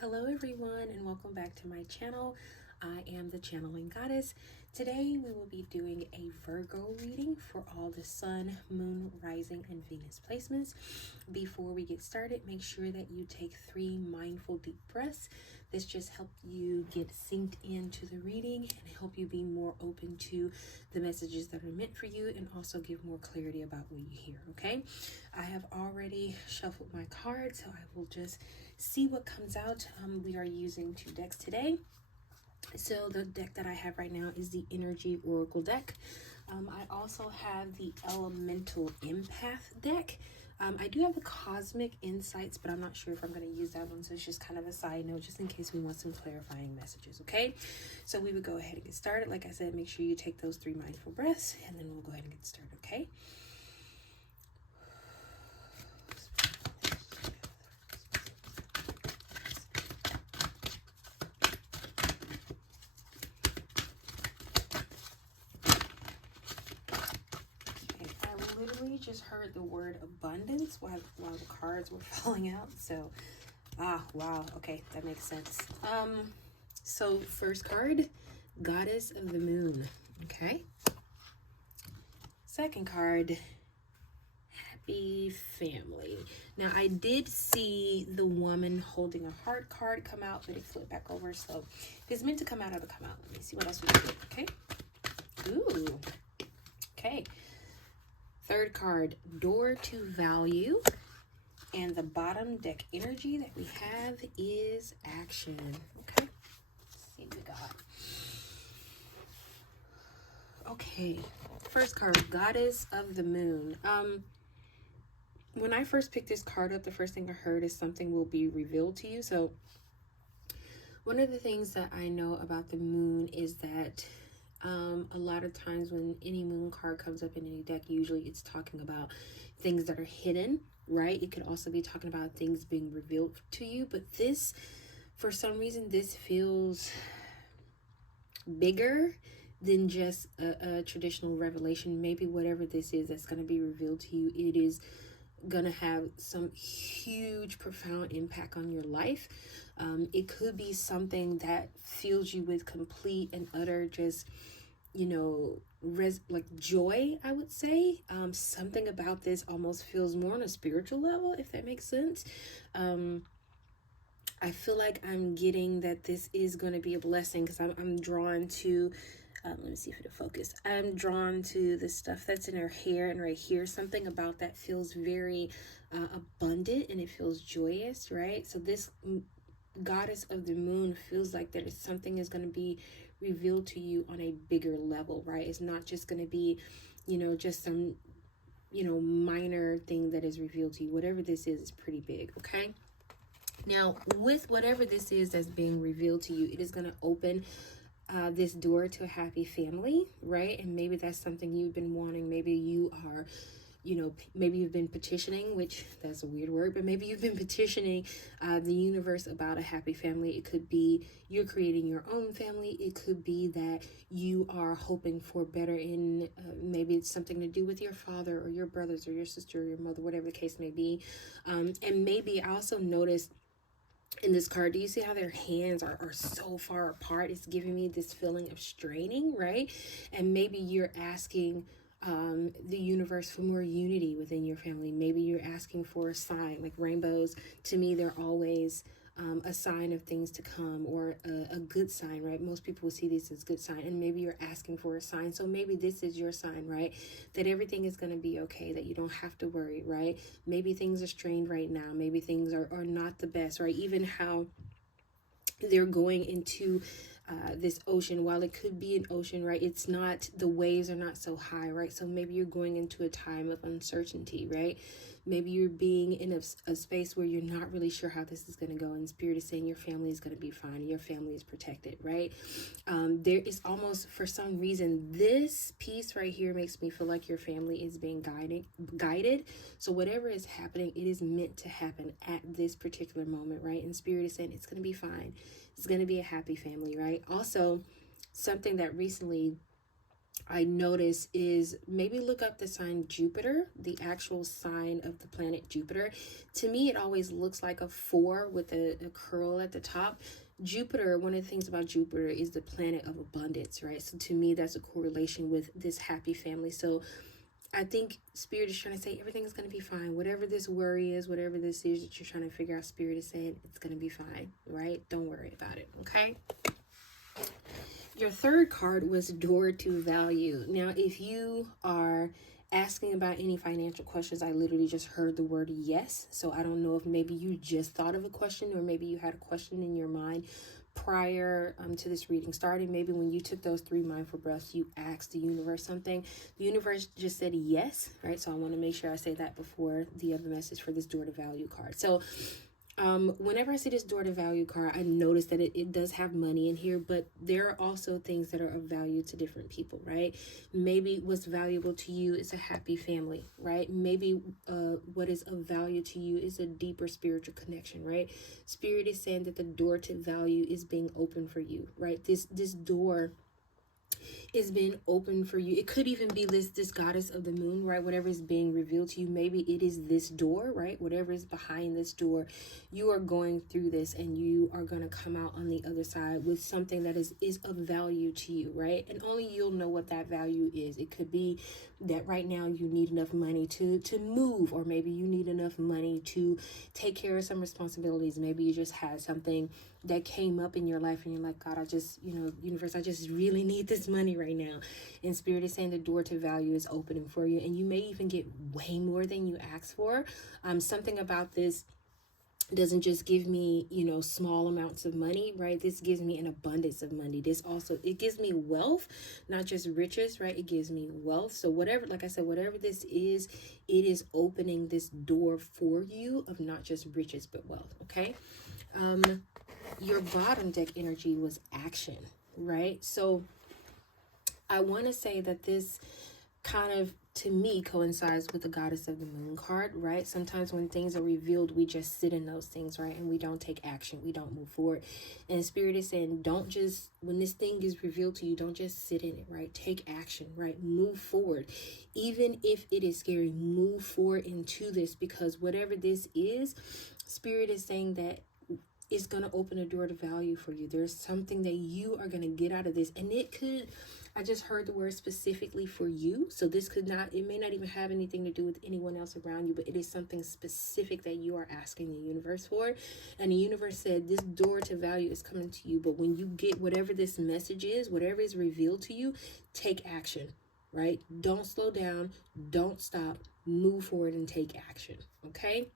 Hello everyone and welcome back to my channel. I am the Channeling Goddess. Today we will be doing a Virgo reading for all the Sun, Moon, Rising, and Venus placements. Before we get started, make sure that you take 3 mindful deep breaths. This just helps you get synced into the reading and help you be more open to the messages that are meant for you and also give more clarity about what you hear, okay? I have already shuffled my cards, so I will just see what comes out. We are using 2 decks today. So the deck that I have right now is the Energy Oracle deck. I also have the Elemental Empath deck. I do have the Cosmic Insights, but I'm not sure if I'm going to use that one, so it's just kind of a side note just in case we want some clarifying messages, okay? So we would go ahead and get started. Like I said, make sure you take those 3 mindful breaths, and then we'll go ahead and get started, okay? I literally just heard the word abundance while the cards were falling out. So, wow. Okay, that makes sense. So first card, Goddess of the Moon. Okay. Second card, Happy Family. Now, I did see the woman holding a heart card come out, but it flipped back over. So if it's meant to come out, it'll come out. Let me see what else we can do. Okay. Ooh. Okay. Third card, Door to Value. And the bottom deck energy that we have is Action. Okay, let's see what we got. Okay, first card, Goddess of the Moon. When I first picked this card up, the first thing I heard is something will be revealed to you. So one of the things that I know about the moon is that a lot of times when any moon card comes up in any deck, usually it's talking about things that are hidden, right? It could also be talking about things being revealed to you, but this, for some reason, this feels bigger than just a traditional revelation. Maybe whatever this is that's going to be revealed to you, it is going to have some huge, profound impact on your life. It could be something that fills you with complete and utter just, like joy, I would say. Something about this almost feels more on a spiritual level, if that makes sense. I feel like I'm getting that this is going to be a blessing because I'm drawn to, let me see if it'll focus. I'm drawn to the stuff that's in her hair and right here. Something about that feels very abundant and it feels joyous, right? So this Goddess of the Moon feels like that something is going to be revealed to you on a bigger level, right? It's not just going to be, just some, minor thing that is revealed to you. Whatever this is pretty big, okay? Now, with whatever this is that's being revealed to you, it is going to open this door to a happy family, right? And maybe that's something you've been wanting. Maybe you are, maybe you've been petitioning, which that's a weird word, but maybe you've been petitioning the universe about a happy family. It could be you're creating your own family. It could be that you are hoping for better in, maybe it's something to do with your father or your brothers or your sister or your mother, whatever the case may be. And maybe I also noticed in this card, do you see how their hands are so far apart? It's giving me this feeling of straining, right? And maybe you're asking the universe for more unity within your family. Maybe you're asking for a sign. Like rainbows, to me, they're always a sign of things to come, or a good sign, right? Most people will see this as good sign, and maybe you're asking for a sign. So maybe this is your sign, right? That everything is going to be okay, that you don't have to worry, right? Maybe things are strained right now. Maybe things are not the best, right? Even how they're going into this ocean, while it could be an ocean, right? It's not, the waves are not so high, right? So maybe you're going into a time of uncertainty, right? Maybe you're being in a space where you're not really sure how this is going to go, and Spirit is saying your family is going to be fine, your family is protected, right? There is almost, for some reason, this piece right here makes me feel like your family is being guided. So whatever is happening, it is meant to happen at this particular moment, right? And Spirit is saying it's going to be fine. It's going to be a happy family, right? Also, something that recently I notice is maybe look up the sign Jupiter, the actual sign of the planet Jupiter. To me, it always looks like a 4 with a curl at the top. Jupiter, one of the things about Jupiter is the planet of abundance, right? So to me, that's a correlation with this happy family. So I think Spirit is trying to say everything is going to be fine. Whatever this worry is, whatever this is that you're trying to figure out, Spirit is saying it's going to be fine, right? Don't worry about it, okay? Your third card was Door to Value. Now, if you are asking about any financial questions, I literally just heard the word yes. So I don't know if maybe you just thought of a question, or maybe you had a question in your mind prior to this reading starting. Maybe when you took those 3 mindful breaths, you asked the universe something. The universe just said yes, right? So I want to make sure I say that before the other message for this Door to Value card. So whenever I see this Door to Value card, I notice that it does have money in here, but there are also things that are of value to different people, right? Maybe what's valuable to you is a happy family, right? Maybe what is of value to you is a deeper spiritual connection, right? Spirit is saying that the door to value is being open for you, right? This door is being open for you. It could even be this goddess of the moon, right? Whatever is being revealed to you, maybe it is this door, right? Whatever is behind this door, you are going through this and you are going to come out on the other side with something that is of value to you, right? And only you'll know what that value is. It could be that right now you need enough money to move, or maybe you need enough money to take care of some responsibilities. Maybe you just had something that came up in your life and you're like, God, I just, universe, I just really need this money right now. And Spirit is saying the door to value is opening for you, and you may even get way more than you asked for. Something about this doesn't just give me, small amounts of money, right? This gives me an abundance of money. This also, it gives me wealth, not just riches, right? It gives me wealth. So whatever, like I said, whatever this is, it is opening this door for you of not just riches, but wealth. Okay. Your bottom deck energy was action, right? So I want to say that this kind of, to me, coincides with the goddess of the moon card, right? Sometimes when things are revealed, we just sit in those things, right? And we don't take action. We don't move forward. And Spirit is saying, don't just, when this thing is revealed to you, don't just sit in it, right? Take action, right? Move forward. Even if it is scary, move forward into this, because whatever this is, Spirit is saying that is going to open a door to value for you. There's something that you are going to get out of this. And it could, I just heard the word specifically for you. So this could not, it may not even have anything to do with anyone else around you, but it is something specific that you are asking the universe for. And the universe said this door to value is coming to you. But when you get whatever this message is, whatever is revealed to you, take action, right? Don't slow down. Don't stop. Move forward and take action. Okay.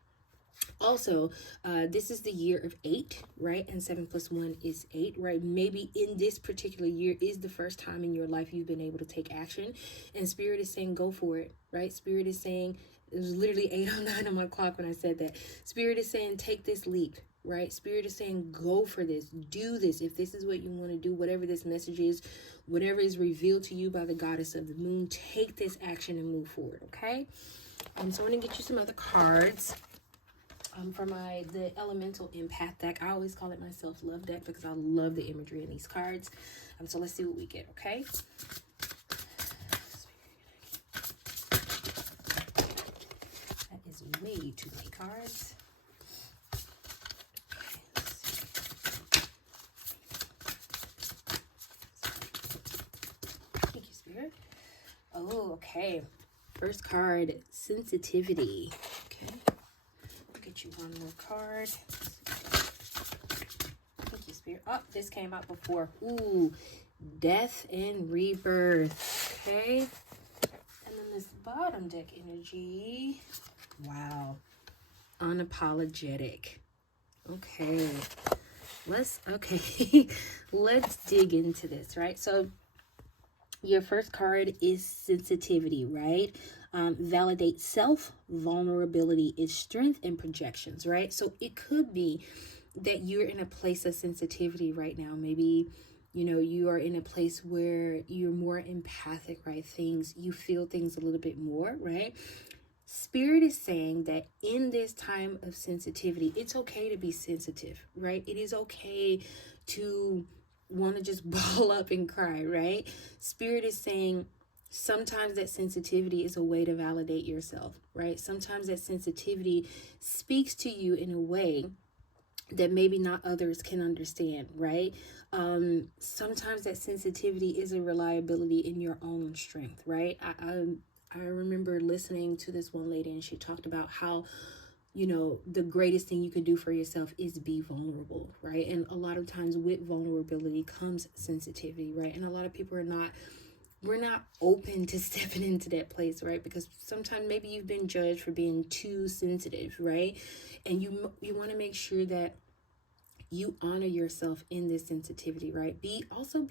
Also, this is the year of 8, right? And 7 plus 1 is 8, right? Maybe in this particular year is the first time in your life you've been able to take action. And Spirit is saying, go for it, right? Spirit is saying, it was literally 8:09 on my clock when I said that. Spirit is saying, take this leap, right? Spirit is saying, go for this, do this. If this is what you want to do, whatever this message is, whatever is revealed to you by the goddess of the moon, take this action and move forward, okay? So I'm going to get you some other cards. For the elemental empath deck. I always call it my self-love deck because I love the imagery in these cards. So let's see what we get, okay? That is way too many cards. Thank you, Spirit. Oh, okay. First card, sensitivity. Okay. Get you one more card. Thank you, Spirit. Oh, this came out before. Ooh, death and rebirth. Okay. And then this bottom deck energy. Wow. Unapologetic. Okay. Let's dig into this, right? So your first card is sensitivity, right? Validate self, vulnerability is strength, and projections, right? So it could be that you're in a place of sensitivity right now. Maybe, you are in a place where you're more empathic, right? You feel things a little bit more, right? Spirit is saying that in this time of sensitivity, it's okay to be sensitive, right? It is okay to want to just ball up and cry, right? Spirit is saying sometimes that sensitivity is a way to validate yourself, right? Sometimes that sensitivity speaks to you in a way that maybe not others can understand, right? Sometimes that sensitivity is a reliability in your own strength, right? I remember listening to this one lady, and she talked about how, you know, the greatest thing you can do for yourself is be vulnerable, right? And a lot of times with vulnerability comes sensitivity, right? And a lot of people we're not open to stepping into that place, right? Because sometimes maybe you've been judged for being too sensitive, right? And you want to make sure that you honor yourself in this sensitivity, right? Be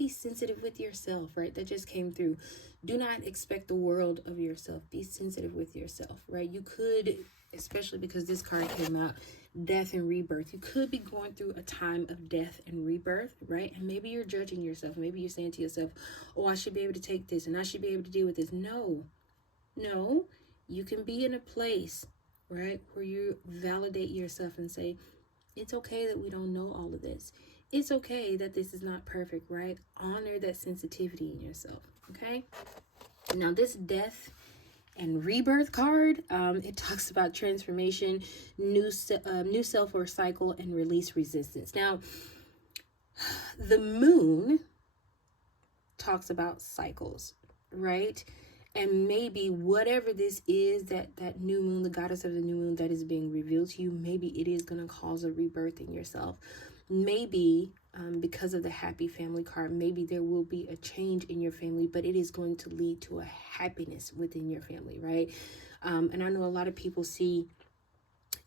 sensitive with yourself, right? That just came through. Do not expect the world of yourself. Be sensitive with yourself, right? You could, especially because this card came out, death and rebirth. You could be going through a time of death and rebirth, right? And maybe you're judging yourself. Maybe you're saying to yourself, "Oh, I should be able to take this and I should be able to deal with this." No, you can be in a place, right, where you validate yourself and say, it's okay that we don't know all of this. It's okay that this is not perfect, right? Honor that sensitivity in yourself, okay? Now, this death and rebirth card, it talks about transformation, new self or cycle, and release resistance. Now, the moon talks about cycles, right? And maybe whatever this is, that new moon, the goddess of the new moon that is being revealed to you, maybe it is going to cause a rebirth in yourself. Maybe because of the happy family card, maybe there will be a change in your family, but it is going to lead to a happiness within your family, right? And I know a lot of people see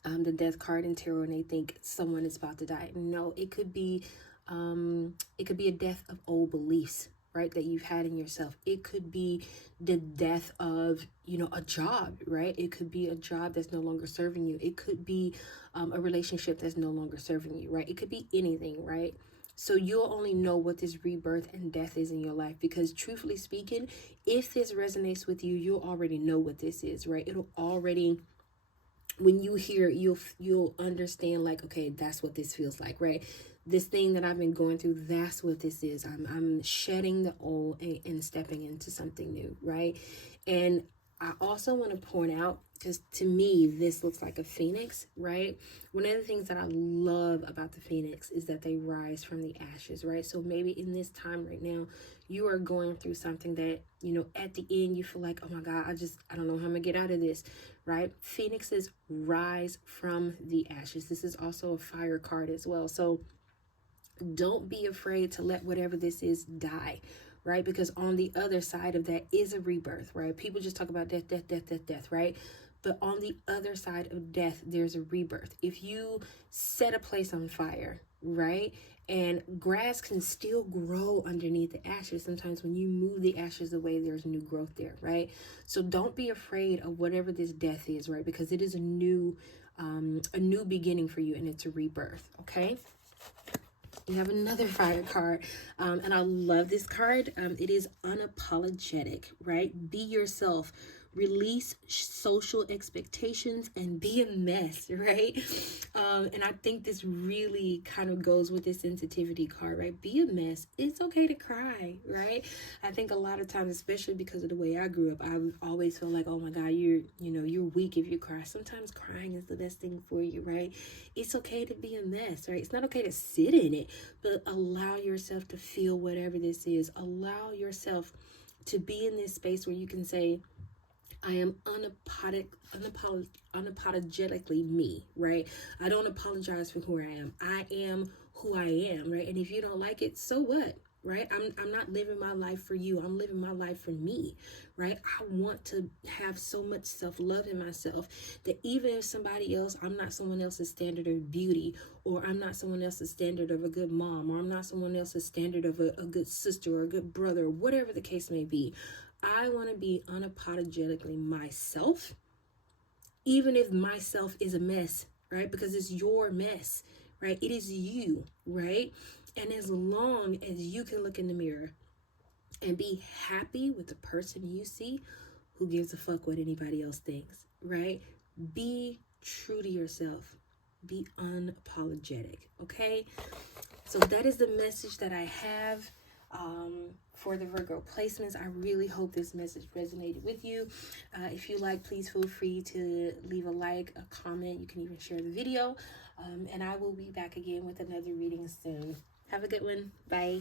the death card in tarot and they think someone is about to die. No, it could be a death of old beliefs, right, that you've had in yourself. It could be the death of, you know, a job, right? It could be a job that's no longer serving you. It could be a relationship that's no longer serving you, right? It could be anything, right? So you'll only know what this rebirth and death is in your life, because truthfully speaking, if this resonates with you, you'll already know what this is, right? It'll already, when you hear it, you'll understand, like, okay, that's what this feels like, right? This thing that I've been going through, that's what this is. I'm shedding the old and stepping into something new, right? And I also want to point out, because to me, this looks like a phoenix, right? One of the things that I love about the phoenix is that they rise from the ashes, right? So maybe in this time right now, you are going through something that, you know, at the end, you feel like, oh my God, I don't know how I'm gonna get out of this, right? Phoenixes rise from the ashes. This is also a fire card as well. So don't be afraid to let whatever this is die, right? Because on the other side of that is a rebirth, right? People just talk about death, right? But on the other side of death, there's a rebirth. If you set a place on fire, right, and grass can still grow underneath the ashes. Sometimes when you move the ashes away, there's new growth there, right? So don't be afraid of whatever this death is, right? Because it is a new beginning for you, and it's a rebirth, okay? We have another fire card, and I love this card. It is unapologetic, right? Be yourself, release social expectations, and be a mess, right? And I think this really kind of goes with this sensitivity card, right? Be a mess. It's okay to cry, right? I think a lot of times, especially because of the way I grew up, I always feel like, oh my God, you're weak if you cry. Sometimes crying is the best thing for you, right? It's okay to be a mess, right? It's not okay to sit in it, but allow yourself to feel whatever this is. Allow yourself to be in this space where you can say, I am unapologetically me, right? I don't apologize for who I am. I am who I am, right? And if you don't like it, so what? Right? I'm not living my life for you. I'm living my life for me, right? I want to have so much self-love in myself that even if somebody else, I'm not someone else's standard of beauty, or I'm not someone else's standard of a good mom, or I'm not someone else's standard of a good sister or a good brother, or whatever the case may be. I want to be unapologetically myself, even if myself is a mess, right? Because it's your mess, right? It is you, right? And as long as you can look in the mirror and be happy with the person you see, who gives a fuck what anybody else thinks, right? Be true to yourself. Be unapologetic, okay? So that is the message that I have for the Virgo placements. I really hope this message resonated with you. If you like, please feel free to leave a like, a comment. You can even share the video. And I will be back again with another reading soon. Have a good one. Bye.